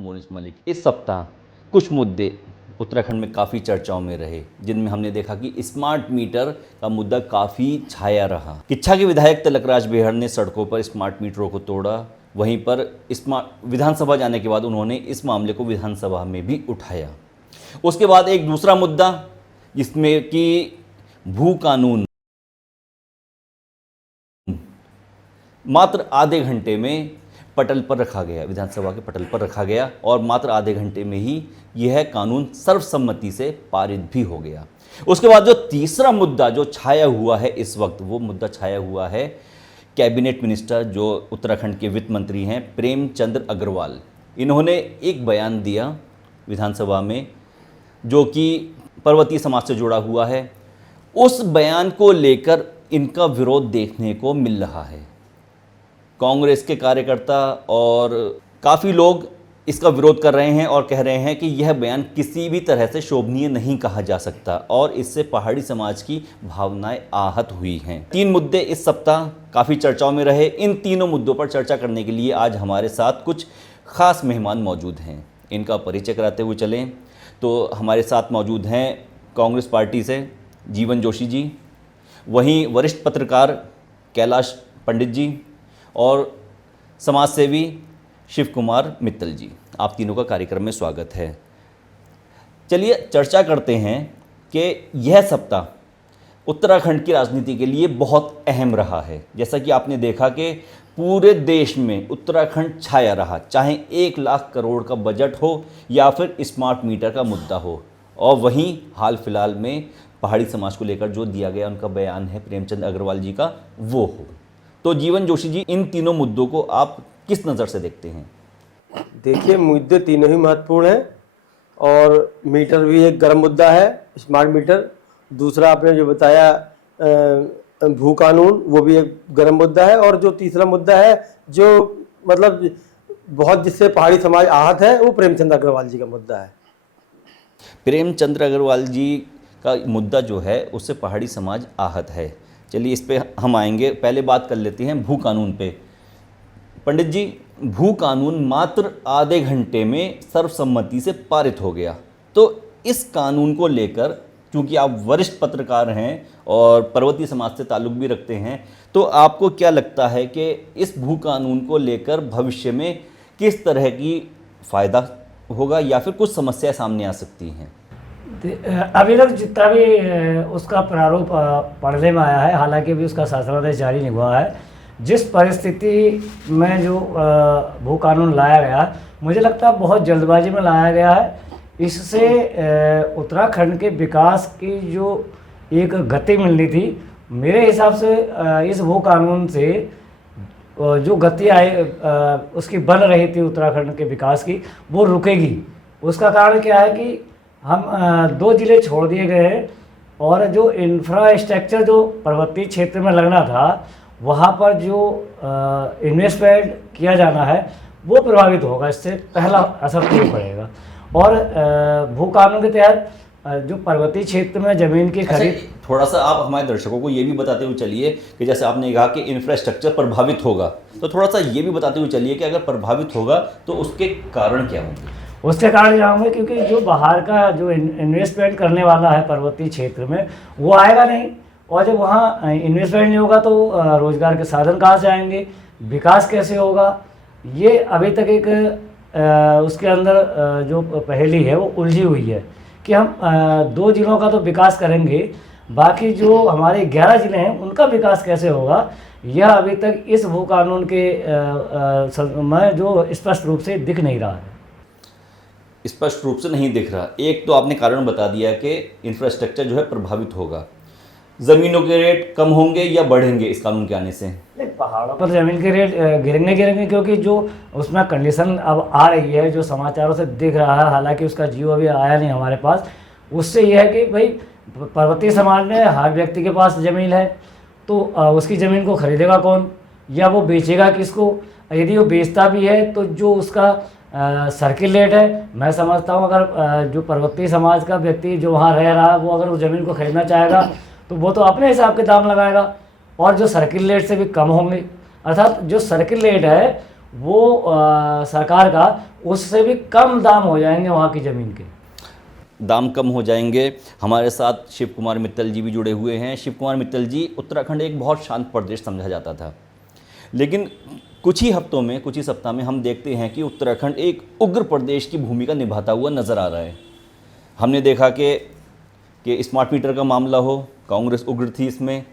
मोनिश मलिक। इस सप्ताह कुछ मुद्दे उत्तराखंड में काफ़ी चर्चाओं में रहे, जिनमें हमने देखा कि स्मार्ट मीटर का मुद्दा काफ़ी छाया रहा। किच्छा के विधायक तिलकराज बेहड़ ने सड़कों पर स्मार्ट मीटरों को तोड़ा। वहीं पर विधानसभा जाने के बाद उन्होंने इस मामले को विधानसभा में भी उठाया। उसके बाद एक दूसरा मुद्दा जिसमें कि भू कानून मात्र आधे घंटे में पटल पर रखा गया, विधानसभा के पटल पर रखा गया और मात्र आधे घंटे में ही यह कानून सर्वसम्मति से पारित भी हो गया। उसके बाद जो तीसरा मुद्दा जो छाया हुआ है इस वक्त, वो मुद्दा छाया हुआ है कैबिनेट मिनिस्टर जो उत्तराखंड के वित्त मंत्री हैं प्रेमचंद अग्रवाल। इन्होंने एक बयान दिया विधानसभा में जो कि पर्वतीय समाज से जुड़ा हुआ है। उस बयान को लेकर इनका विरोध देखने को मिल रहा है। कांग्रेस के कार्यकर्ता और काफ़ी लोग इसका विरोध कर रहे हैं और कह रहे हैं कि यह बयान किसी भी तरह से शोभनीय नहीं कहा जा सकता और इससे पहाड़ी समाज की भावनाएं आहत हुई हैं। 3 मुद्दे इस सप्ताह काफ़ी चर्चाओं में रहे। इन तीनों मुद्दों पर चर्चा करने के लिए आज हमारे साथ कुछ खास मेहमान मौजूद हैं। इनका परिचय कराते हुए चलें तो हमारे साथ मौजूद हैं कांग्रेस पार्टी से जीवन जोशी जी, वहीं वरिष्ठ पत्रकार कैलाश पंडित जी और समाज सेवी शिव कुमार मित्तल जी। आप तीनों का कार्यक्रम में स्वागत है। चलिए चर्चा करते हैं कि यह सप्ताह उत्तराखंड की राजनीति के लिए बहुत अहम रहा है। जैसा कि आपने देखा कि पूरे देश में उत्तराखंड छाया रहा, चाहे 1 लाख करोड़ का बजट हो या फिर स्मार्ट मीटर का मुद्दा हो। और वहीं हाल फिलहाल में पहाड़ी समाज को लेकर जो दिया गया उनका बयान है प्रेमचंद अग्रवाल जी का, वो हो। तो जीवन जोशी जी, इन तीनों मुद्दों को आप किस नज़र से देखते हैं? देखिए, मुद्दे तीनों ही महत्वपूर्ण हैं और मीटर भी एक गर्म मुद्दा है, स्मार्ट मीटर। दूसरा आपने जो बताया भू कानून, वो भी एक गर्म मुद्दा है। और जो तीसरा मुद्दा है जो मतलब बहुत जिससे पहाड़ी समाज आहत है, वो प्रेमचंद अग्रवाल जी का मुद्दा है। प्रेमचंद अग्रवाल जी का मुद्दा जो है उससे पहाड़ी समाज आहत है। चलिए इस पे हम आएंगे। पहले बात कर लेते हैं भू कानून पे। पंडित जी, भू कानून मात्र आधे घंटे में सर्वसम्मति से पारित हो गया। तो इस कानून को लेकर, क्योंकि आप वरिष्ठ पत्रकार हैं और पर्वतीय समाज से ताल्लुक़ भी रखते हैं, तो आपको क्या लगता है कि इस भू कानून को लेकर भविष्य में किस तरह की फ़ायदा होगा या फिर कुछ समस्याएं सामने आ सकती हैं? अभी तक जितना भी उसका प्रारूप पढ़ने में आया है, हालांकि अभी उसका शासनादेश जारी नहीं हुआ है, जिस परिस्थिति में जो भू कानून लाया गया, मुझे लगता है बहुत जल्दबाजी में लाया गया है। इससे उत्तराखंड के विकास की जो एक गति मिलनी थी, मेरे हिसाब से इस भू कानून से जो गति उसकी बन रही थी उत्तराखंड के विकास की, वो रुकेगी। उसका कारण क्या है कि हम 2 ज़िले छोड़ दिए गए हैं और जो इंफ्रास्ट्रक्चर जो पर्वतीय क्षेत्र में लगना था, वहाँ पर जो इन्वेस्टमेंट किया जाना है वो प्रभावित होगा। इससे पहला असर नहीं पड़ेगा। और भू कानून के तहत जो पर्वतीय क्षेत्र में ज़मीन की खरीद, थोड़ा सा आप हमारे दर्शकों को ये भी बताते हुए चलिए कि जैसे आपने कहा कि इंफ्रास्ट्रक्चर प्रभावित होगा, तो थोड़ा सा ये भी बताते हुए चलिए कि अगर प्रभावित होगा तो उसके कारण क्या होंगे? उसके कारण जाऊँगे क्योंकि जो बाहर का जो इन्वेस्टमेंट करने वाला है पर्वतीय क्षेत्र में, वो आएगा नहीं। और जब वहाँ इन्वेस्टमेंट नहीं होगा तो रोज़गार के साधन कहाँ से आएंगे, विकास कैसे होगा? ये अभी तक एक उसके अंदर जो पहेली है वो उलझी हुई है कि हम 2 ज़िलों का तो विकास करेंगे, बाकी जो हमारे 11 ज़िले हैं उनका विकास कैसे होगा, यह अभी तक इस भू कानून के में जो स्पष्ट रूप से दिख नहीं रहा है। स्पष्ट रूप से नहीं दिख रहा। एक तो आपने कारण बता दिया कि इंफ्रास्ट्रक्चर जो है प्रभावित होगा, ज़मीनों के रेट कम होंगे या बढ़ेंगे इस कानून के आने से? पहाड़ों पर ज़मीन के रेट गिरेंगे क्योंकि जो उसमें कंडीशन अब आ रही है, जो समाचारों से दिख रहा है, हालांकि उसका जियो अभी आया नहीं हमारे पास, उससे यह है कि भाई पर्वतीय समाज में हर व्यक्ति के पास ज़मीन है, तो उसकी ज़मीन को खरीदेगा कौन या वो बेचेगा किसको? यदि वो बेचता भी है तो जो उसका सर्किल रेट है, मैं समझता हूँ अगर जो पर्वतीय समाज का व्यक्ति जो वहाँ रह रहा है, वो अगर उस ज़मीन को खरीदना चाहेगा तो वो तो अपने हिसाब के दाम लगाएगा और जो सर्किल रेट से भी कम होंगे। अर्थात जो सर्किल रेट है वो सरकार का, उससे भी कम दाम हो जाएंगे वहाँ की ज़मीन के। दाम कम हो जाएंगे। हमारे साथ शिव कुमार मित्तल जी भी जुड़े हुए हैं। शिव कुमार मित्तल जी, उत्तराखंड एक बहुत शांत प्रदेश समझा जाता था, लेकिन कुछ ही हफ्तों में, कुछ ही सप्ताह में हम देखते हैं कि उत्तराखंड एक उग्र प्रदेश की भूमिका निभाता हुआ नज़र आ रहा है। हमने देखा कि स्मार्ट मीटर का मामला हो, कांग्रेस उग्र थी इसमें,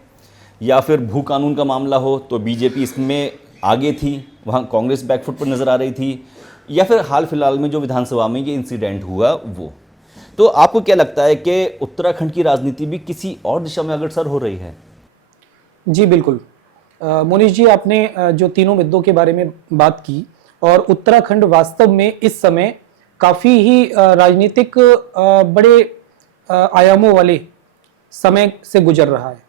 या फिर भू कानून का मामला हो तो बीजेपी इसमें आगे थी, वहाँ कांग्रेस बैकफुट पर नज़र आ रही थी, या फिर हाल फिलहाल में जो विधानसभा में ये इंसिडेंट हुआ वो। तो आपको क्या लगता है कि उत्तराखंड की राजनीति भी किसी और दिशा में अग्रसर हो रही है? जी बिल्कुल। मोनीश जी, आपने जो तीनों मुद्दों के बारे में बात की, और उत्तराखंड वास्तव में इस समय काफ़ी ही राजनीतिक बड़े आयामों वाले समय से गुजर रहा है।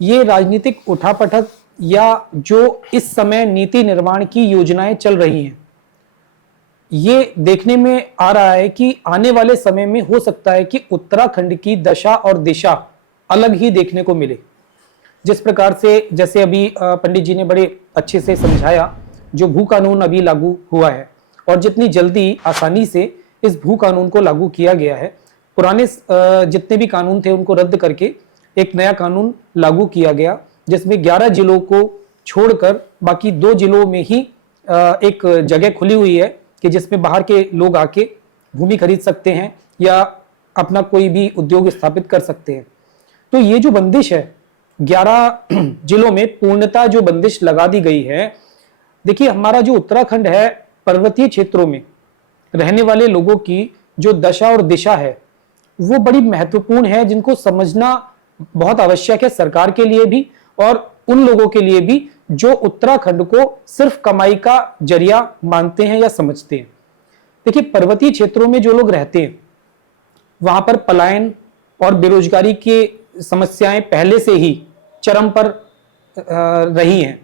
ये राजनीतिक उठापटक या जो इस समय नीति निर्माण की योजनाएं चल रही हैं, ये देखने में आ रहा है कि आने वाले समय में हो सकता है कि उत्तराखंड की दशा और दिशा अलग ही देखने को मिले। जिस प्रकार से, जैसे अभी पंडित जी ने बड़े अच्छे से समझाया, जो भू कानून अभी लागू हुआ है और जितनी जल्दी आसानी से इस भू कानून को लागू किया गया है, पुराने जितने भी कानून थे उनको रद्द करके एक नया कानून लागू किया गया, जिसमें 11 जिलों को छोड़कर बाकी 2 जिलों में ही एक जगह खुली हुई है कि जिसमें बाहर के लोग आके भूमि खरीद सकते हैं या अपना कोई भी उद्योग स्थापित कर सकते हैं। तो ये जो बंदिश है, 11 जिलों में पूर्णतः जो बंदिश लगा दी गई है। देखिए, हमारा जो उत्तराखंड है, पर्वतीय क्षेत्रों में रहने वाले लोगों की जो दशा और दिशा है वो बड़ी महत्वपूर्ण है, जिनको समझना बहुत आवश्यक है, सरकार के लिए भी और उन लोगों के लिए भी जो उत्तराखंड को सिर्फ कमाई का जरिया मानते हैं या समझते हैं। देखिए, पर्वतीय क्षेत्रों में जो लोग रहते हैं, वहां पर पलायन और बेरोजगारी की समस्याएं पहले से ही चरम पर रही हैं।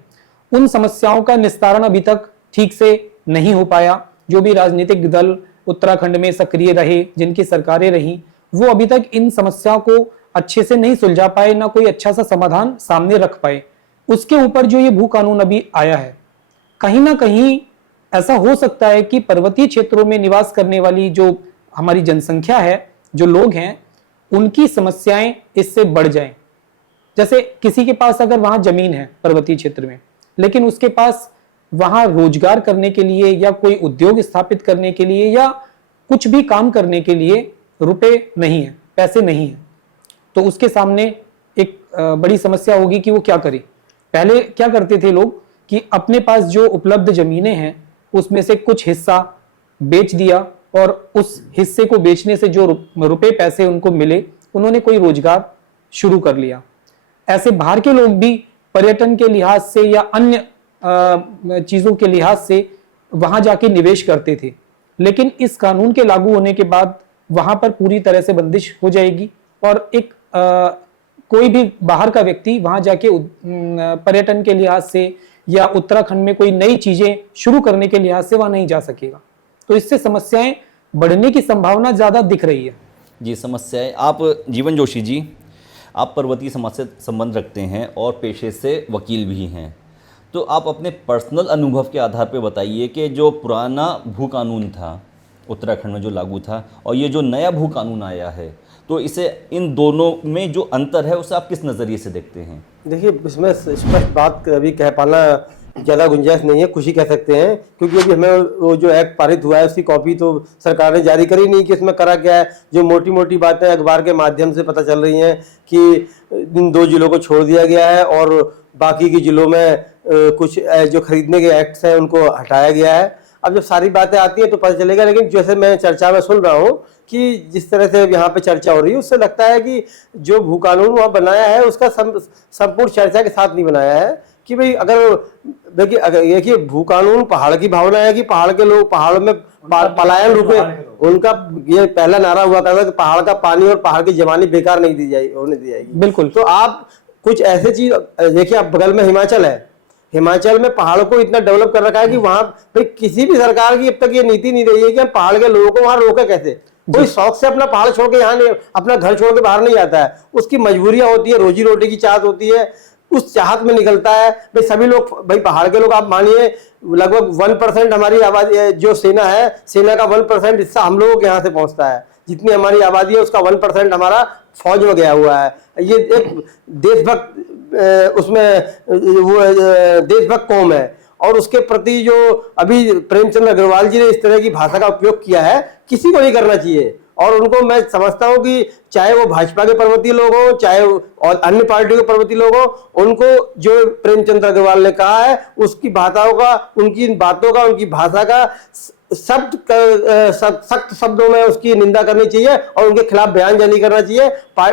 उन समस्याओं का निस्तारण अभी तक ठीक से नहीं हो पाया। जो भी राजनीतिक दल उत्तराखंड में सक्रिय रहे, जिनकी सरकारें रहीं, वो अभी तक इन समस्याओं को अच्छे से नहीं सुलझा पाए, ना कोई अच्छा सा समाधान सामने रख पाए। उसके ऊपर जो ये भू कानून अभी आया है, कहीं ना कहीं ऐसा हो सकता है कि पर्वतीय क्षेत्रों में निवास करने वाली जो हमारी जनसंख्या है, जो लोग हैं, उनकी समस्याएं इससे बढ़ जाएं। जैसे किसी के पास अगर वहां जमीन है पर्वतीय क्षेत्र में, लेकिन उसके पास वहां रोजगार करने के लिए या कोई उद्योग स्थापित करने के लिए या कुछ भी काम करने के लिए रुपए नहीं है, पैसे नहीं है, तो उसके सामने एक बड़ी समस्या होगी कि वो क्या करे। पहले क्या करते थे लोग कि अपने पास जो उपलब्ध जमीनें हैं उसमें से कुछ हिस्सा बेच दिया, और उस हिस्से को बेचने से जो रुपए पैसे उनको मिले, उन्होंने कोई रोजगार शुरू कर लिया। ऐसे बाहर के लोग भी पर्यटन के लिहाज से या अन्य चीजों के लिहाज से वहां जाके निवेश करते थे। लेकिन इस कानून के लागू होने के बाद वहां पर पूरी तरह से बंदिश हो जाएगी, और एक कोई भी बाहर का व्यक्ति वहां जाके पर्यटन के लिहाज से या उत्तराखंड में कोई नई चीजें शुरू करने के लिहाज से वहां नहीं जा सकेगा। तो इससे समस्याएं बढ़ने की संभावना ज्यादा दिख रही है। जी, समस्याएं। आप जीवन जोशी जी, आप पर्वतीय समाज से संबंध रखते हैं और पेशे से वकील भी हैं, तो आप अपने पर्सनल अनुभव के आधार पर बताइए कि जो पुराना भू कानून था उत्तराखंड में जो लागू था और ये जो नया भू कानून आया है, तो इसे, इन दोनों में जो अंतर है उसे आप किस नज़रिए से देखते हैं? देखिए, इसमें स्पष्ट बात अभी कह पाना ज़्यादा गुंजाइश नहीं है, कुछ ही कह सकते हैं, क्योंकि अभी हमें वो जो एक्ट पारित हुआ है उसकी कॉपी तो सरकार ने जारी करी नहीं कि इसमें करा क्या है। जो मोटी मोटी बातें अखबार के माध्यम से पता चल रही हैं कि इन 2 जिलों को छोड़ दिया गया है और बाकी के जिलों में कुछ जो खरीदने के एक्ट्स हैं उनको हटाया गया है। अब जब सारी बातें आती हैं तो पता चलेगा, लेकिन जैसे मैं चर्चा में सुन रहा हूँ कि जिस तरह से यहाँ पे चर्चा हो रही है, उससे लगता है कि जो भू कानून वहाँ बनाया है उसका संपूर्ण चर्चा के साथ नहीं बनाया है। कि भाई अगर देखिए भू कानून पहाड़ की भावना है कि पहाड़ के लोग, पहाड़ में पलायन रुके, उनका ये पहला नारा हुआ करता कि पहाड़ का पानी और पहाड़ की जवानी बेकार नहीं दी जाएगी, होने दी जाएगी। बिल्कुल। तो आप कुछ ऐसे चीज देखिए, आप बगल में हिमाचल है, हिमाचल में पहाड़ों को इतना डेवलप कर रखा है कि वहां भाई किसी भी सरकार की अब तक ये नीति नहीं रही है कि हम पहाड़ के लोगों को वहां रोके कैसे। कोई शौक से अपना पहाड़ छोड़ के यहाँ नहीं, अपना घर छोड़ के बाहर नहीं आता है, उसकी मजबूरियां होती है, रोजी रोटी की चाहत होती है। उस चाहत में निकलता है। भाई सभी लोग, भाई पहाड़ के लोग, आप मानिए लगभग 1% हमारी आबादी, जो सेना है, सेना का 1% हिस्सा हम लोगों के यहाँ से पहुंचता है। जितनी हमारी आबादी है उसका 1% हमारा फौज में गया हुआ है। ये एक देशभक्त, उसमें वो देशभक्त कौम है। और उसके प्रति जो अभी प्रेमचंद अग्रवाल जी ने इस तरह की भाषा का उपयोग किया है, किसी को नहीं करना चाहिए। और उनको मैं समझता हूं कि चाहे वो भाजपा के पर्वतीय लोग हों, चाहे और अन्य पार्टियों के पर्वतीय लोग हों, उनको जो प्रेमचंद अग्रवाल ने कहा है उसकी बातों का, उनकी बातों का, उनकी भाषा का सख्त शब्दों में उसकी निंदा करनी चाहिए और उनके खिलाफ बयान जारी करना चाहिए।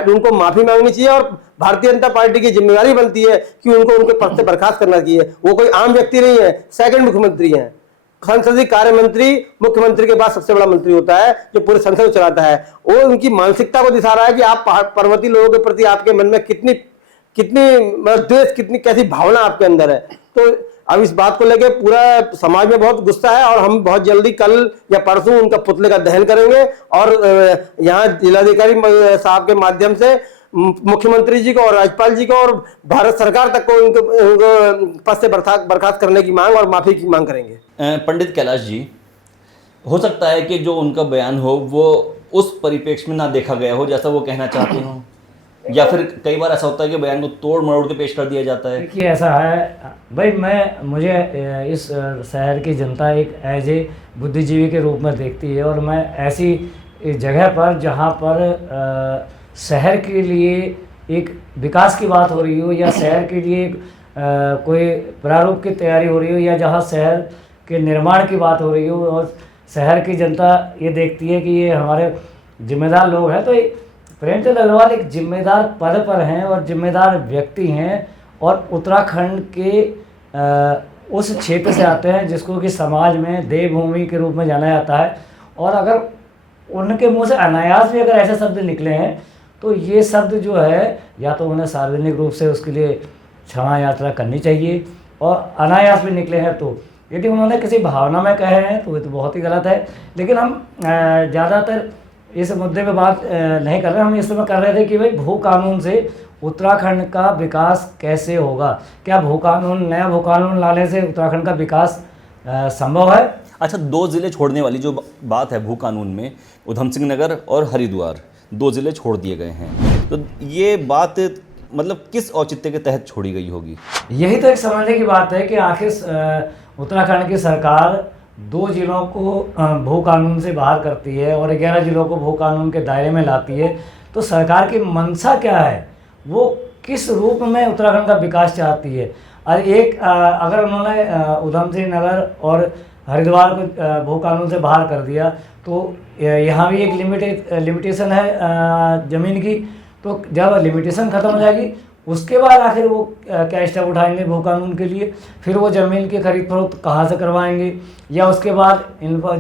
उनको माफी मांगनी चाहिए और भारतीय जनता पार्टी की जिम्मेदारी बनती है कि उनको उनके पद से बर्खास्त करना चाहिए। वो कोई आम व्यक्ति नहीं है, सेकंड मुख्यमंत्री हैं। संसदीय कार्य मंत्री मुख्यमंत्री के बाद सबसे बड़ा मंत्री होता है जो पूरे संसद को चलाता है। वो उनकी मानसिकता को दिखा रहा है कि आप पर्वतीय लोगों के प्रति आपके मन में कितनी द्वेष, कितनी कैसी भावना आपके अंदर है। तो अब इस बात को लेकर पूरा समाज में बहुत गुस्सा है और हम बहुत जल्दी कल या परसों उनका पुतले का दहन करेंगे और यहाँ जिलाधिकारी साहब के माध्यम से मुख्यमंत्री जी को और राज्यपाल जी को और भारत सरकार तक को उनको पद से बर्खास्त करने की मांग और माफी की मांग करेंगे। पंडित कैलाश जी, हो सकता है कि जो उनका बयान हो वो उस परिप्रेक्ष्य में ना देखा गया हो जैसा वो कहना चाहते हो, या फिर कई बार ऐसा होता है कि बयान को तोड़ मरोड़ के पेश कर दिया जाता है। देखिए ऐसा है भाई, मुझे इस शहर की जनता एक एज ए बुद्धिजीवी के रूप में देखती है और मैं ऐसी जगह पर जहाँ पर शहर के लिए एक विकास की बात हो रही हो या शहर के लिए कोई प्रारूप की तैयारी हो रही हो या जहाँ शहर के निर्माण की बात हो रही हो और शहर की जनता ये देखती है कि ये हमारे जिम्मेदार लोग हैं, तो प्रेमचंद अग्रवाल एक जिम्मेदार पद पर हैं और जिम्मेदार व्यक्ति हैं और उत्तराखंड के उस क्षेत्र से आते हैं जिसको कि समाज में देवभूमि के रूप में जाना जाता है। और अगर उनके मुंह से अनायास भी अगर ऐसे शब्द निकले हैं तो ये शब्द जो है या तो उन्हें सार्वजनिक रूप से उसके लिए क्षमा यात्रा करनी चाहिए, और अनायास भी निकले हैं तो यदि उन्होंने किसी भावना में कहे हैं तो ये तो बहुत ही गलत है। लेकिन हम ज़्यादातर इस मुद्दे पे बात नहीं कर रहे, हम इस समय कर रहे थे कि भाई भू कानून से उत्तराखंड का विकास कैसे होगा, क्या नया भू कानून लाने से उत्तराखंड का विकास संभव है। अच्छा, 2 ज़िले छोड़ने वाली जो बात है भू कानून में, उधम सिंह नगर और हरिद्वार 2 ज़िले छोड़ दिए गए हैं, तो ये बात मतलब किस औचित्य के तहत छोड़ी गई होगी? यही तो एक समझने की बात है कि आखिर उत्तराखंड की सरकार 2 जिलों को भू कानून से बाहर करती है और 11 जिलों को भू कानून के दायरे में लाती है, तो सरकार की मंशा क्या है, वो किस रूप में उत्तराखंड का विकास चाहती है। अगर उन्होंने उधम सिंह नगर और हरिद्वार को भू कानून से बाहर कर दिया तो यहाँ भी एक लिमिटेशन है ज़मीन की, तो जब लिमिटेशन ख़त्म हो जाएगी उसके बाद आखिर वो क्या स्टेप उठाएंगे भू कानून के लिए, फिर वो ज़मीन की खरीद फरोख्त कहाँ से करवाएंगे, या उसके बाद इनका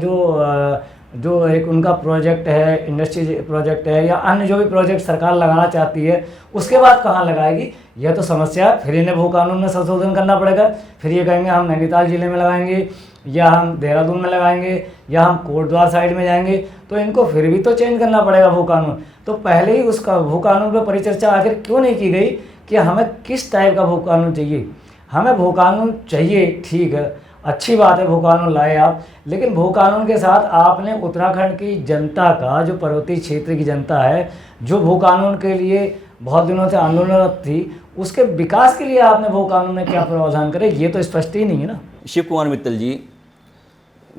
जो एक उनका प्रोजेक्ट है, इंडस्ट्री प्रोजेक्ट है या अन्य जो भी प्रोजेक्ट सरकार लगाना चाहती है उसके बाद कहाँ लगाएगी, यह तो समस्या है। फिर इन्हें भू कानून में संशोधन करना पड़ेगा, फिर ये कहेंगे हम नैनीताल ज़िले में लगाएंगे या हम देहरादून में लगाएंगे या हम कोटद्वार साइड में जाएंगे, तो इनको फिर भी तो चेंज करना पड़ेगा भू कानून। तो पहले ही उसका भू कानून पर परिचर्चा आखिर क्यों नहीं की गई कि हमें किस टाइप का भू कानून चाहिए। हमें भू कानून चाहिए, ठीक है, अच्छी बात है, भू कानून लाए आप, लेकिन भू कानून के साथ आपने उत्तराखंड की जनता का, जो पर्वतीय क्षेत्र की जनता है, जो भू कानून के लिए बहुत दिनों से आंदोलनरत थी, उसके विकास के लिए आपने भू कानून में क्या प्रावधान करे, ये तो स्पष्ट ही नहीं है ना। शिव कुमार मित्तल जी,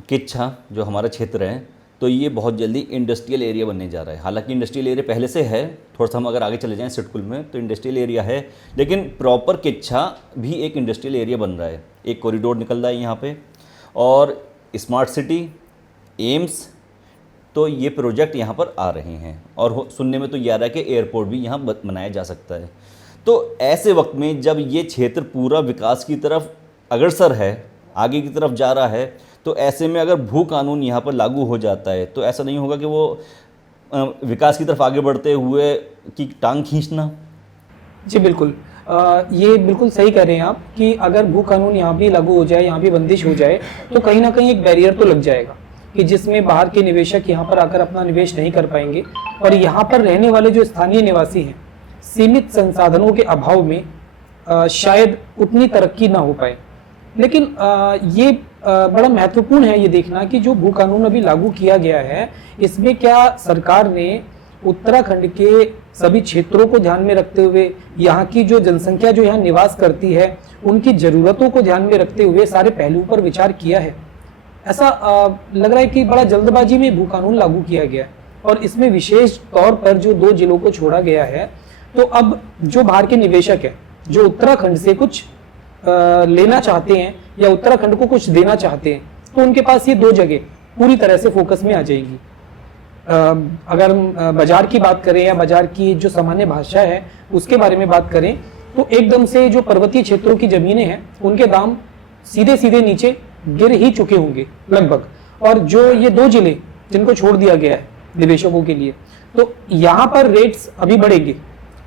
किच्छा जो हमारा क्षेत्र है, तो ये बहुत जल्दी इंडस्ट्रियल एरिया बनने जा रहा है। हालांकि इंडस्ट्रियल एरिया पहले से है, थोड़ा सा हम अगर आगे चले जाएं सिडकुल में तो इंडस्ट्रियल एरिया है, लेकिन प्रॉपर किच्छा भी एक इंडस्ट्रियल एरिया बन रहा है। एक कॉरिडोर निकल रहा है यहाँ पे और स्मार्ट सिटी, एम्स, तो ये प्रोजेक्ट यहाँ पर आ रहे हैं और सुनने में तो ये आ रहा है कि एयरपोर्ट भी यहाँ बनाया जा सकता है। तो ऐसे वक्त में जब ये क्षेत्र पूरा विकास की तरफ अग्रसर है, आगे की तरफ जा रहा है, तो ऐसे में अगर भू कानून यहाँ पर लागू हो जाता है तो ऐसा नहीं होगा कि वो विकास की तरफ आगे बढ़ते हुए की टांग खींचना। जी बिल्कुल, ये बिल्कुल सही कह रहे हैं आप कि अगर भू कानून यहाँ भी लागू हो जाए, यहाँ भी बंदिश हो जाए, तो कहीं ना कहीं एक बैरियर तो लग जाएगा कि जिसमें बाहर के निवेशक यहाँ पर आकर अपना निवेश नहीं कर पाएंगे और यहाँ पर रहने वाले जो स्थानीय निवासी हैं सीमित संसाधनों के अभाव में शायद उतनी तरक्की ना हो पाए। लेकिन ये बड़ा महत्वपूर्ण है ये देखना कि जो भू कानून अभी लागू किया गया है, इसमें क्या सरकार ने उत्तराखंड के सभी क्षेत्रों को ध्यान में रखते हुए, यहाँ की जो जनसंख्या जो यहाँ निवास करती है, उनकी ज़रूरतों को ध्यान में रखते हुए सारे पहलुओं पर विचार किया है। ऐसा लग रहा है कि बड़ा जल्दबाजी में भू कानून लागू किया गया है और इसमें विशेष तौर पर जो 2 जिलों को छोड़ा गया है, तो अब जो बाहर के निवेशक है जो उत्तराखंड से कुछ लेना चाहते हैं या उत्तराखंड को कुछ देना चाहते हैं, तो उनके पास ये 2 जगह पूरी तरह से फोकस में आ जाएगी। अगर हम बाजार की बात करें या बाजार की जो सामान्य भाषा है उसके बारे में बात करें, तो एकदम से जो पर्वतीय क्षेत्रों की जमीनें हैं उनके दाम सीधे सीधे नीचे गिर ही चुके होंगे लगभग। और जो ये 2 जिले जिनको छोड़ दिया गया है निवेशकों के लिए, तो यहाँ पर रेट्स अभी बढ़ेंगे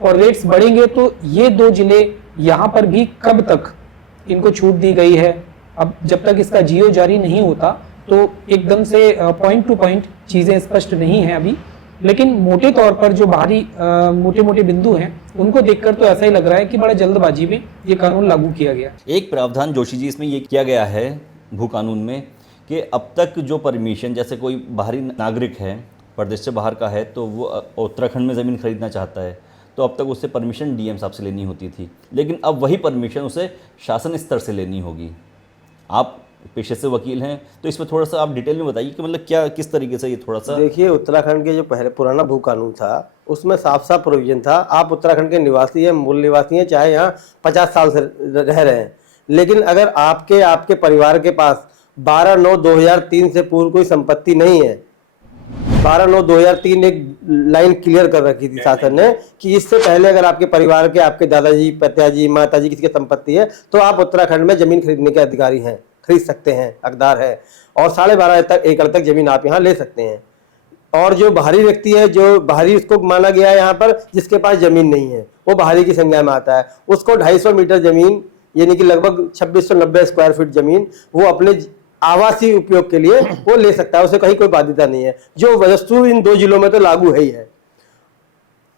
और रेट्स बढ़ेंगे तो ये 2 जिले यहाँ पर भी कब तक इनको छूट दी गई है, अब जब तक इसका जियो जारी नहीं होता तो एकदम से पॉइंट टू पॉइंट चीज़ें स्पष्ट नहीं हैं अभी। लेकिन मोटे तौर पर जो बाहरी मोटे मोटे बिंदु हैं उनको देखकर तो ऐसा ही लग रहा है कि बड़ा जल्दबाजी में ये कानून लागू किया गया। एक प्रावधान जोशी जी इसमें ये किया गया है भू कानून में कि अब तक जो परमिशन, जैसे कोई बाहरी नागरिक है, प्रदेश से बाहर का है, तो वो उत्तराखंड में ज़मीन खरीदना चाहता है, तो अब तक उससे परमिशन डीएम साहब से लेनी होती थी, लेकिन अब वही परमिशन उसे शासन स्तर से लेनी होगी। आप पेशे से वकील हैं, तो इसमें थोड़ा सा आप डिटेल में बताइए कि मतलब क्या, किस तरीके से ये थोड़ा सा। देखिए, उत्तराखंड के जो पहले पुराना भू कानून था उसमें साफ साफ प्रोविजन था, आप उत्तराखंड के निवासी हैं, मूल निवासी हैं, चाहे यहाँ 50 साल से रह रहे हैं, लेकिन अगर आपके परिवार के पास 12/9/2003 से पूर्व कोई संपत्ति नहीं है, 12/9/2003 एक लाइन क्लियर कर रखी थी शासन ने कि इससे पहले अगर आपके परिवार के, आपके दादाजी, पिताजी, माताजी किसी की संपत्ति है तो आप उत्तराखंड में जमीन खरीदने के अधिकारी हैं, खरीद सकते हैं, हकदार है, और 12.5 एकड़ तक जमीन आप यहाँ ले सकते हैं। और जो बाहरी व्यक्ति है, जो बाहरी उसको माना गया है यहाँ पर, जिसके पास जमीन नहीं है, वो बाहरी की संज्ञा में आता है, उसको 250 मीटर जमीन यानी कि लगभग 2690 स्क्वायर फीट जमीन वो अपने आवासीय उपयोग के लिए वो ले सकता है, उसे कहीं कोई बाध्यता नहीं है। जो वस्तु इन 2 जिलों में तो लागू है ही है।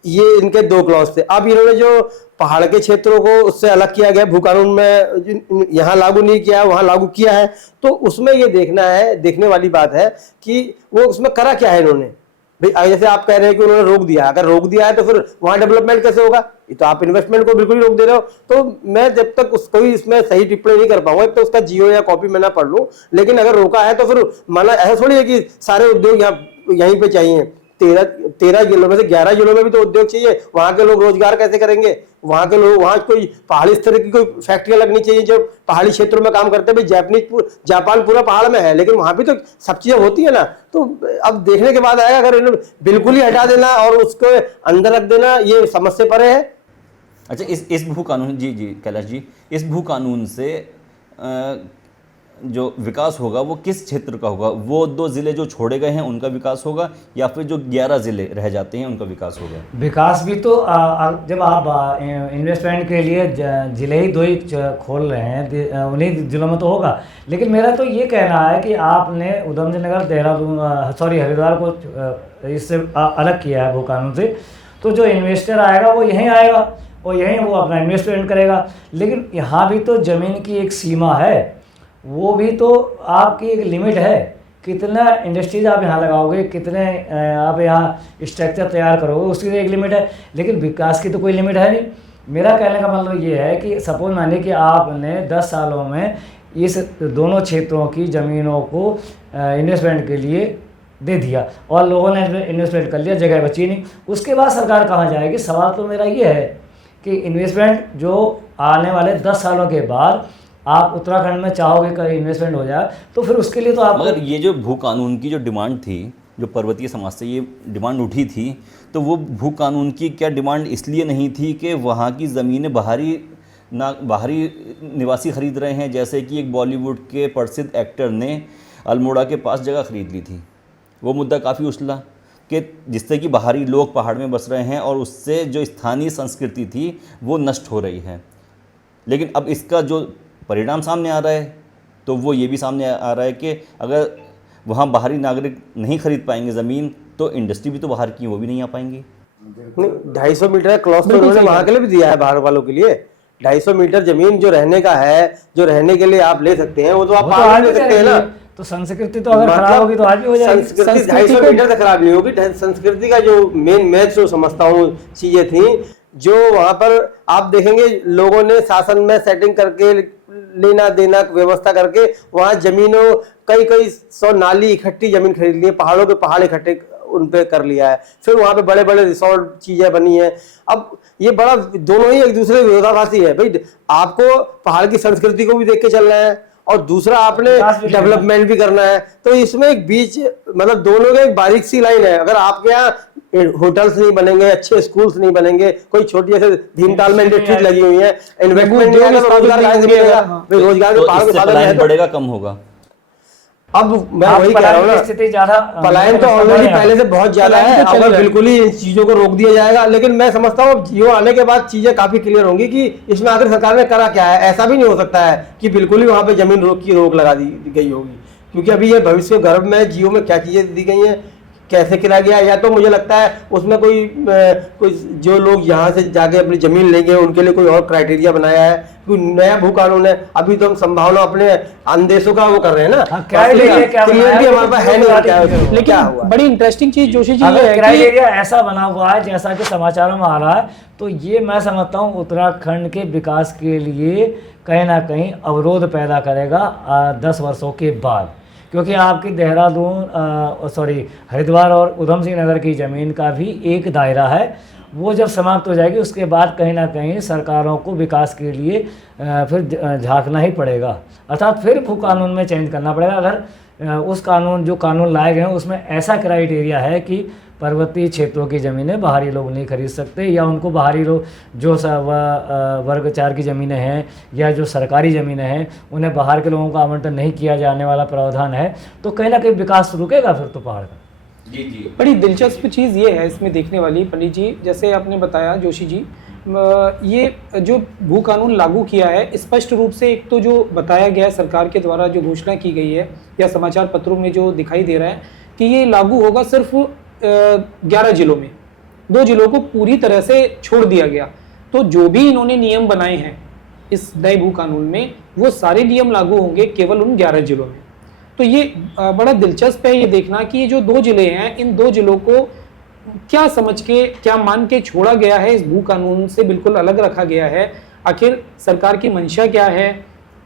ये इनके 2 क्लॉज थे। अब इन्होंने जो पहाड़ के क्षेत्रों को उससे अलग किया गया भू कानून में, यहाँ लागू नहीं किया, वहाँ लागू किया है, तो उसमें ये देखने वाली बात है कि वो उसमें करा क्या है इन्होंने। भाई जैसे आप कह रहे हैं कि उन्होंने रोक दिया, अगर रोक दिया है तो फिर वहाँ डेवलपमेंट कैसे होगा? ये तो आप इन्वेस्टमेंट को बिल्कुल ही रोक दे रहे हो। तो मैं जब तक उसको ही इसमें सही टिप्पणी नहीं कर पाऊंगा, तो उसका जियो या कॉपी मैं ना पढ़ लूँ, लेकिन अगर रोका है तो फिर माना ऐसा थोड़ी है कि सारे उद्योग यहीं पे चाहिए। 13 जिलों में से 11 जिलों में भी तो उद्योग चाहिए, वहाँ के लोग रोजगार कैसे करेंगे? वहाँ के लोग, वहाँ कोई पहाड़ी स्तर की कोई फैक्ट्रियाँ लगनी चाहिए जो पहाड़ी क्षेत्रों में काम करते हैं। भाई जापान पूरा पहाड़ में है, लेकिन वहाँ भी तो सब चीज़ें होती है ना। तो अब देखने के बाद आएगा, अगर इन्हें बिल्कुल ही हटा देना और उसको अंदर रख देना, ये समझ से परे है। अच्छा, इस भू कानून, जी कैलाश जी, इस भू कानून से जो विकास होगा वो किस क्षेत्र का होगा? वो 2 जिले जो छोड़े गए हैं उनका विकास होगा या फिर जो 11 जिले रह जाते हैं उनका विकास होगा? विकास भी तो जब आप इन्वेस्टमेंट के लिए जिले ही 2 ही खोल रहे हैं, उन्हीं जिलों में तो होगा। लेकिन मेरा तो ये कहना है कि आपने उधम सिंह नगर, देहरादून, हरिद्वार को इससे अलग किया है भू कानून से, तो जो इन्वेस्टर आएगा वो यहीं आएगा और यहीं वो अपना इन्वेस्टमेंट करेगा। लेकिन यहाँ भी तो ज़मीन की एक सीमा है, वो भी तो आपकी एक लिमिट है। कितना इंडस्ट्रीज आप यहाँ लगाओगे, कितने आप यहाँ स्ट्रक्चर तैयार करोगे, उसकी तो एक लिमिट है, लेकिन विकास की तो कोई लिमिट है नहीं। मेरा कहने का मतलब ये है कि सपोज मानिए कि आपने 10 सालों में इस दोनों क्षेत्रों की ज़मीनों को इन्वेस्टमेंट के लिए दे दिया और लोगों ने इन्वेस्टमेंट कर लिया, जगह बची नहीं, उसके बाद सरकार कहाँ जाएगी? सवाल तो मेरा ये है कि इन्वेस्टमेंट जो आने वाले 10 सालों के बाद आप उत्तराखंड में चाहोगे कि इन्वेस्टमेंट हो जाए, तो फिर उसके लिए तो आप, मगर ये जो भू कानून की जो डिमांड थी, जो पर्वतीय समाज से ये डिमांड उठी थी, तो वो भू कानून की क्या डिमांड इसलिए नहीं थी कि वहाँ की ज़मीनें बाहरी निवासी खरीद रहे हैं? जैसे कि एक बॉलीवुड के प्रसिद्ध एक्टर ने अल्मोड़ा के पास जगह खरीद ली थी, वो मुद्दा काफ़ी उछला कि जिससे कि बाहरी लोग पहाड़ में बस रहे हैं और उससे जो स्थानीय संस्कृति थी वो नष्ट हो रही है। लेकिन अब इसका जो परिणाम सामने आ रहा है, तो वो ये भी सामने आ रहा है कि अगर वहाँ बाहरी नागरिक नहीं खरीद पाएंगे ज़मीन, तो इंडस्ट्री भी तो बाहर की वो भी नहीं आ पाएंगी। 250 मीटर क्लॉज तो उन्होंने वहाँ के लिए भी दिया है, बाहर वालों के लिए 250 मीटर जमीन जो रहने का है, जो रहने के लिए आप ले सकते हैं, वो तो आप वो तो पहाड़ आज में ले भी सकते हैं ना। चलेगी। तो संस्कृति तो अगर खराब होगी तो आज भी हो जाएगी। संस्कृति 250 मीटर तक खराब नहीं होगी। संस्कृति का जो मेन मैं जो समझता हूँ चीजें थी, जो वहां पर आप देखेंगे लोगों ने शासन में सेटिंग करके लेना देना व्यवस्था करके वहां जमीनों कई 100 नाली इकट्ठी जमीन खरीद ली है, पहाड़ों के पहाड़ इकट्ठे उन पे कर लिया है, फिर वहां पे बड़े बड़े रिसोर्ट चीजें बनी है। अब ये बड़ा दोनों ही एक दूसरे विरोधाभासी है भाई। आपको पहाड़ की संस्कृति को भी देख के चलना है और दूसरा आपने डेवलपमेंट भी करना है, तो इसमें एक बीच मतलब दोनों का एक बारीक सी लाइन है। अगर आपके यहाँ होटल्स नहीं बनेंगे, अच्छे स्कूल्स नहीं बनेंगे, कोई छोटी ऐसे भीमताल में इंडस्ट्रीज लगी हुई है, इन्वेस्टमेंट नहीं आएगा तो रोजगार कहाँ से मिलेगा? रोजगार के पहाड़ के साधन है तो बढ़ेगा, कम होगा। अब मैं वही कह रहा हूँ ना, स्थिति ज्यादा पलायन तो ऑलरेडी पहले से बहुत ज्यादा है। अगर बिल्कुल ही इन चीजों को रोक दिया जाएगा, लेकिन मैं समझता हूँ जियो आने के बाद चीजें काफी क्लियर होंगी कि इसमें आखिर सरकार ने करा क्या है। ऐसा भी नहीं हो सकता है कि बिल्कुल ही वहां पे जमीन रोक लगा दी गई होगी, क्योंकि अभी ये भविष्य गर्भ में जियो में क्या चीजें दी गई हैं, कैसे किया गया, या तो मुझे लगता है उसमें कोई जो लोग यहाँ से जाके अपनी जमीन लेंगे उनके लिए कोई और क्राइटेरिया बनाया है, कोई नया भू कानून है। अभी तो हम संभावना अपने अन्य देशों का वो कर रहे हैं ना, क्लियरिटी हमारे पास है नहीं। लेकिन बड़ी इंटरेस्टिंग चीज जोशी जी अगर ये है क्राइटेरिया ऐसा बना हुआ है जैसा कि समाचारों में आ रहा है, तो ये मैं समझता हूँ उत्तराखंड के विकास के लिए कहीं ना कहीं अवरोध पैदा करेगा 10 वर्षों के बाद, क्योंकि आपकी देहरादून हरिद्वार और उधम सिंह नगर की ज़मीन का भी एक दायरा है, वो जब समाप्त हो जाएगी उसके बाद कहीं ना कहीं सरकारों को विकास के लिए फिर झांकना ही पड़ेगा, अर्थात फिर भू कानून में चेंज करना पड़ेगा। अगर उस जो कानून लाए गए हैं उसमें ऐसा क्राइटेरिया है कि पर्वतीय क्षेत्रों की ज़मीनें बाहरी लोग नहीं खरीद सकते, या उनको बाहरी लोग जो वर्ग 4 की ज़मीनें हैं या जो सरकारी ज़मीनें हैं उन्हें बाहर के लोगों का आवंटन नहीं किया जाने वाला प्रावधान है, तो कहीं ना कहीं विकास रुकेगा फिर तो पहाड़ का। जी। बड़ी दिलचस्प चीज़ ये है इसमें देखने वाली पंडित जी, जैसे आपने बताया जोशी जी, ये जो भू कानून लागू किया है स्पष्ट रूप से एक तो जो बताया गया है सरकार के द्वारा जो घोषणा की गई है या समाचार पत्रों में जो दिखाई दे रहा है कि ये लागू होगा सिर्फ 11 जिलों में, 2 जिलों को पूरी तरह से छोड़ दिया गया। तो जो भी इन्होंने नियम बनाए हैं इस नए भू कानून में वो सारे नियम लागू होंगे केवल उन 11 जिलों में। तो ये बड़ा दिलचस्प है ये देखना कि ये जो 2 जिले हैं इन 2 जिलों को क्या समझ के क्या मान के छोड़ा गया है, इस भू कानून से बिल्कुल अलग रखा गया है। आखिर सरकार की मंशा क्या है,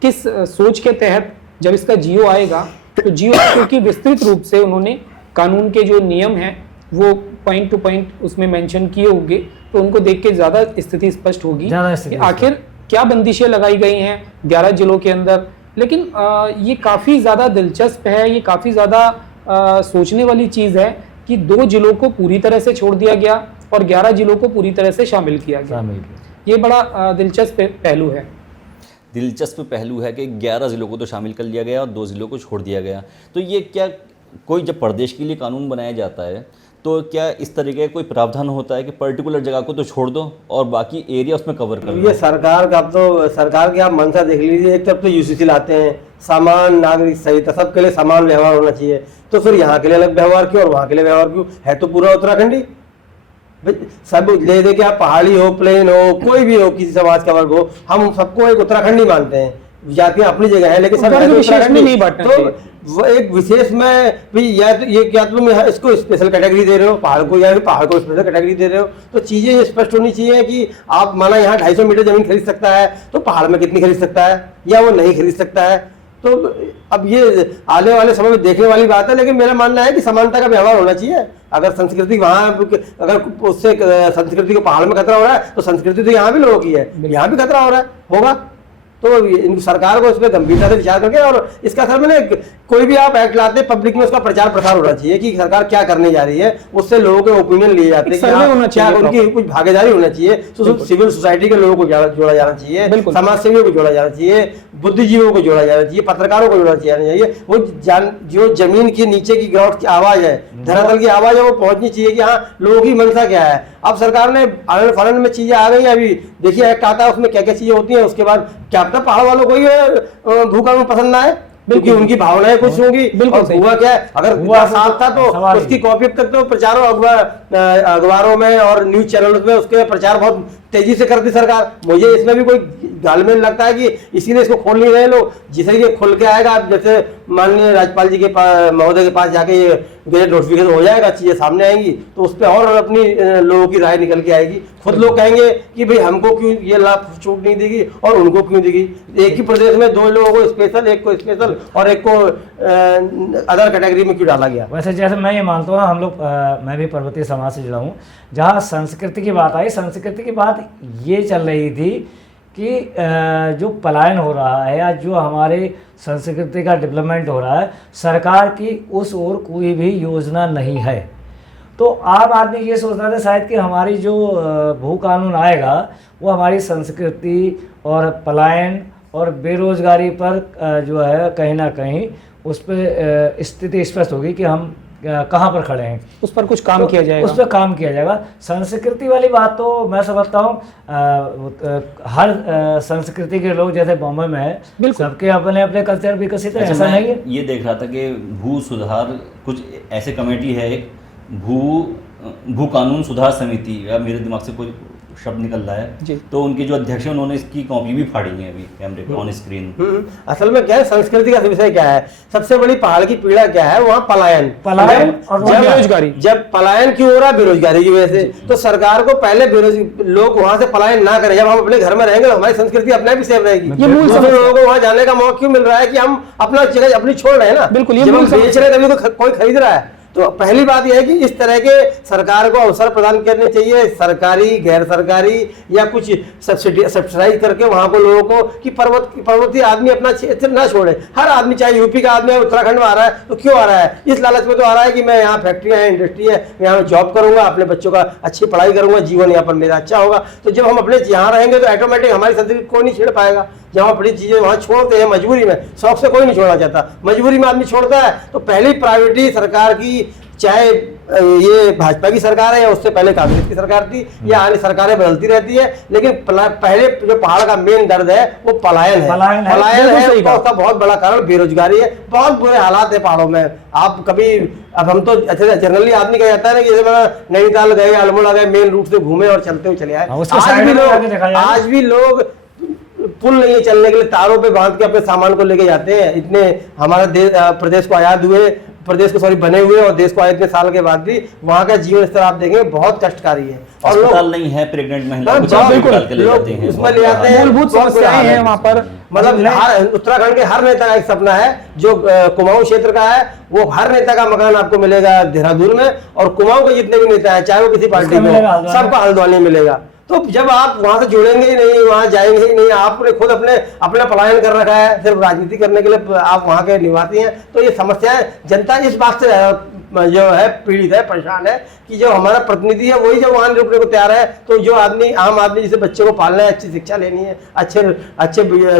किस सोच के तहत जब इसका जियो आएगा तो जियो क्योंकि विस्तृत रूप से उन्होंने कानून के जो नियम हैं वो पॉइंट टू पॉइंट उसमें मेंशन किए होंगे, तो उनको देख के ज़्यादा स्थिति स्पष्ट होगी कि आखिर क्या बंदिशें लगाई गई हैं 11 जिलों के अंदर। लेकिन ये काफ़ी ज़्यादा दिलचस्प है, ये काफ़ी ज़्यादा सोचने वाली चीज़ है कि 2 जिलों को पूरी तरह से छोड़ दिया गया और 11 जिलों को पूरी तरह से शामिल किया गया। ये बड़ा दिलचस्प पहलू है। दिलचस्प पहलू है कि 11 ज़िलों को तो शामिल कर लिया गया और 2 ज़िलों को छोड़ दिया गया। तो ये क्या कोई जब प्रदेश के लिए कानून बनाया जाता है तो क्या इस तरीके का कोई प्रावधान होता है कि पर्टिकुलर जगह को तो छोड़ दो और बाकी एरिया उसमें कवर कर लो? ये सरकार का, अब तो सरकार की आप मंशा देख लीजिए। एक तरफ तो यूसीसी लाते हैं, सामान नागरिक सहित सबके लिए समान व्यवहार होना चाहिए, तो फिर यहाँ के लिए अलग व्यवहार क्यों और वहाँ के लिए व्यवहार क्यों? है तो पूरा उत्तराखंडी सब ले दे के, आप पहाड़ी हो प्लेन हो कोई भी हो किसी समाज का वर्ग हो, हम सबको एक उत्तराखंडी मानते हैं। जातियां अपनी जगह है लेकिन सब नहीं बांटना चाहिए। वो एक विशेष में भी या तो ये क्या तुम इसको स्पेशल कैटेगरी दे रहे हो, पहाड़ को, या पहाड़ को स्पेशल कैटेगरी दे रहे हो, तो चीजें ये स्पष्ट होनी चाहिए कि आप माना यहाँ 250 मीटर जमीन खरीद सकता है तो पहाड़ में कितनी खरीद सकता है या वो नहीं खरीद सकता है। तो अब ये आने वाले समय में देखने वाली बात है, लेकिन मेरा मानना है कि समानता का व्यवहार होना चाहिए। अगर संस्कृति वहाँ, अगर उससे संस्कृति को पहाड़ में खतरा हो रहा है तो संस्कृति तो यहाँ भी लोगों की है, यहाँ भी खतरा हो रहा है होगा। तो सरकार को इस पर गंभीरता से विचार करके, और इसका सर मैंने कोई भी आप एक्ट लाते पब्लिक में उसका प्रचार प्रसार होना चाहिए कि सरकार क्या करने जा रही है, उससे लोगों के ओपिनियन लिए जाते हैं, क्या उनकी कुछ भागीदारी होना चाहिए। सिविल सोसाइटी के लोगों को जोड़ा जाना चाहिए, समाज सेवियों को जोड़ा जाना चाहिए, बुद्धिजीवियों को जोड़ा जाना चाहिए, पत्रकारों को जोड़ा जाना चाहिए। वो जो जमीन के नीचे की ग्राउंड की आवाज है, धरातल की आवाज है, वो पहुंचनी चाहिए कि हाँ लोगों की मंशा क्या है। अब सरकार ने आनंद फानंद में चीजें आ गई हैं, अभी देखिए एक्ट आता है उसमें क्या क्या चीजें होती हैं, उसके बाद क्या पता पहाड़ वालों को ही भू कानून पसंद ना आए, क्योंकि उनकी भावनाएं कुछ होंगी। बिल्कुल और सही। हुआ क्या है, अगर हुआ हुआ साफ था तो सवाल ही उसकी कॉपी अब तक तो प्रचारों अखबारों में और न्यूज चैनलों में उसके प्रचार बहुत तेजी से करती सरकार। मुझे इसमें भी कोई घालमेल लगता है कि इसीलिए इसको खोल नहीं रहे लोग। जिसे ये खुल के आएगा, जैसे माननीय राज्यपाल जी के महोदय के पास जाके ये गजट नोटिफिकेशन हो जाएगा, चीजें सामने आएंगी, तो उस पर और अपनी लोगों की राय निकल के आएगी। खुद लोग कहेंगे कि भाई हमको क्यों ये लाभ छूट नहीं देगी और उनको क्यों देगी। एक ही प्रदेश में दो लोगों को स्पेशल, एक को स्पेशल और एक को अदर कैटेगरी में क्यों डाला गया। वैसे जैसे मैं ये मानता हूँ, हम लोग मैं भी पर्वतीय समाज से जुड़ा हूँ, जहाँ संस्कृति की बात आई, संस्कृति की बात ये चल रही थी कि जो पलायन हो रहा है या जो हमारे संस्कृति का डेवलपमेंट हो रहा है, सरकार की उस ओर कोई भी योजना नहीं है। तो आम आदमी ये सोच रहा था शायद कि हमारी जो भू कानून आएगा वो हमारी संस्कृति और पलायन और बेरोजगारी पर जो है कहीं ना कहीं उस पर स्थिति स्पष्ट होगी कि हम कहाँ पर खड़े हैं, उस पर कुछ काम तो किया जाएगा। उस पर काम किया जाएगा। संस्कृति वाली बात तो मैं समझता हूँ हर संस्कृति के लोग जैसे बॉम्बे में है, बिल्कुल। सबके अपने अपने कल्चर विकसित है, अच्छा, ऐसा मैं नहीं है। ये देख रहा था कि भू सुधार कुछ ऐसे कमेटी है, एक भू कानून सुधार समिति, या मेरे दिमाग से कोई शब्द निकल रहा जी। है, तो उनके जो अध्यक्ष हैं उन्होंने इसकी कॉपी भी फाड़ी है अभी कैमरे पे ऑन स्क्रीन। असल में क्या है, संस्कृति का विषय क्या है, सबसे बड़ी पहाड़ की पीड़ा क्या है, वहाँ पलायन और बेरोजगारी। जब पलायन क्यों हो रहा है, बेरोजगारी की वजह से। तो सरकार को पहले लोग वहाँ से पलायन ना करें। जब हम अपने घर में रहेंगे तो हमारी संस्कृति अपने आप ही सेफ रहेगी। ये मूल दूसरे समस्या। लोगों को वहाँ जाने का मौका क्यों मिल रहा है कि हम अपना जगह अपनी छोड़ रहे हैं ना। बिल्कुल, ये जब मूल हम बेच रहे हैं तभी तो कोई खरीद रहा है। तो पहली बात यह है कि इस तरह के सरकार को अवसर प्रदान करने चाहिए, सरकारी गैर सरकारी या कुछ सब्सिडाइज करके वहां को लोगों को कि पर्वतीय आदमी अपना क्षेत्र ना छोड़े। हर आदमी, चाहे यूपी का आदमी है, उत्तराखंड में आ रहा है तो क्यों आ रहा है, इस लालच में तो आ रहा है कि मैं यहाँ फैक्ट्रियाँ हैं, इंडस्ट्री है, यहाँ मैं जॉब करूंगा, अपने बच्चों का अच्छी पढ़ाई करूंगा, जीवन यहाँ पर मेरा अच्छा होगा। तो जब हम अपने यहाँ रहेंगे तो ऑटोमेटिक हमारी संस्कृति कोई नहीं छेड़ पाएगा। जहाँ बड़ी चीजें वहाँ छोड़ते हैं मजबूरी में, शौक से कोई नहीं छोड़ना चाहता, मजबूरी में आदमी छोड़ता है। तो पहली प्रायोरिटी सरकार की, चाहे ये भाजपा की सरकार है या उससे पहले कांग्रेस की सरकार थी या अन्य सरकारें बदलती रहती है, लेकिन पहले जो पहाड़ का मेन दर्द है वो पलायन है। पलायन है, उसका बहुत बड़ा कारण बेरोजगारी है। बहुत बुरे हालात है पहाड़ों में। आप कभी, अब हम तो अच्छा जनरली आदमी कह जाता है ना कि जैसे मैं नैनीताल गए, अल्मोड़ा गए, मेन रूट से घूमे और चलते हुए चले आए। आज भी लोग पुल नहीं है चलने के लिए, तारों पे बांध के अपने सामान को लेके जाते हैं। इतने हमारा प्रदेश को आजाद हुए, प्रदेश को बने हुए और देश को आए इतने साल के बाद भी वहाँ का जीवन स्तर आप देखेंगे बहुत कष्टकारी है। और अस्पताल नहीं है, प्रेग्नेंट महिलाओं को बिल्कुल निकाल के ले जाते हैं, उसमें ले जाते हैं, मूलभूत समस्याएं हैं वहाँ पर। मतलब उत्तराखंड के हर नेता का एक सपना है, जो कुमाऊं क्षेत्र का है, वो हर नेता का मकान आपको मिलेगा देहरादून में, और कुमाऊं के जितने भी नेता है, चाहे वो किसी पार्टी में, सबका हल्द्वानी मिलेगा। तो जब आप वहां से जुड़ेंगे ही नहीं, वहां जाएंगे ही नहीं, आपने खुद अपना पलायन कर रखा है सिर्फ राजनीति करने के लिए, आप वहां के निवासी हैं, तो ये समस्याएं जनता इस बात से जो है पीड़ित है, परेशान है कि जो हमारा प्रतिनिधि है वही जब वहां रुकने को तैयार है, तो जो आदमी, आम आदमी जिसे बच्चे को पालना है, अच्छी शिक्षा लेनी है, अच्छे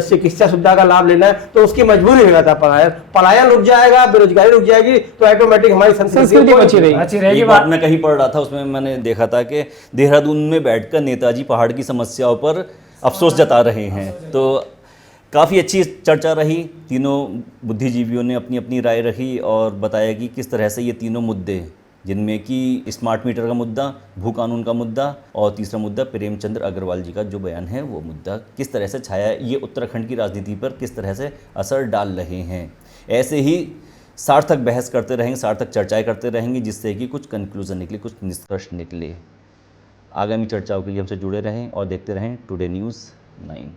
चिकित्सा सुविधा का लाभ लेना है, तो उसकी मजबूरी हो जाता है। पलायन रुक जाएगा, बेरोजगारी रुक जाएगी, तो ऑटोमेटिक हमारी संस्कृति बची रहेगी। एक बात मैं कहीं पढ़ रहा था, उसमें मैंने देखा था कि देहरादून में बैठकर नेताजी पहाड़ की समस्याओं पर अफसोस जता रहे हैं। तो काफ़ी अच्छी चर्चा रही, तीनों बुद्धिजीवियों ने अपनी अपनी राय रखी और बताया कि किस तरह से ये तीनों मुद्दे, जिनमें कि स्मार्ट मीटर का मुद्दा, भू कानून का मुद्दा और तीसरा मुद्दा प्रेमचंद्र अग्रवाल जी का जो बयान है वो मुद्दा किस तरह से छाया है, ये उत्तराखंड की राजनीति पर किस तरह से असर डाल रहे हैं। ऐसे ही सार्थक बहस करते रहेंगे, सार्थक चर्चाएँ करते रहेंगे, जिससे कि कुछ कंक्लूजन निकले, कुछ निष्कर्ष निकले। आगामी चर्चाओं के लिए हमसे जुड़े रहें और देखते रहें टुडे न्यूज़ 9।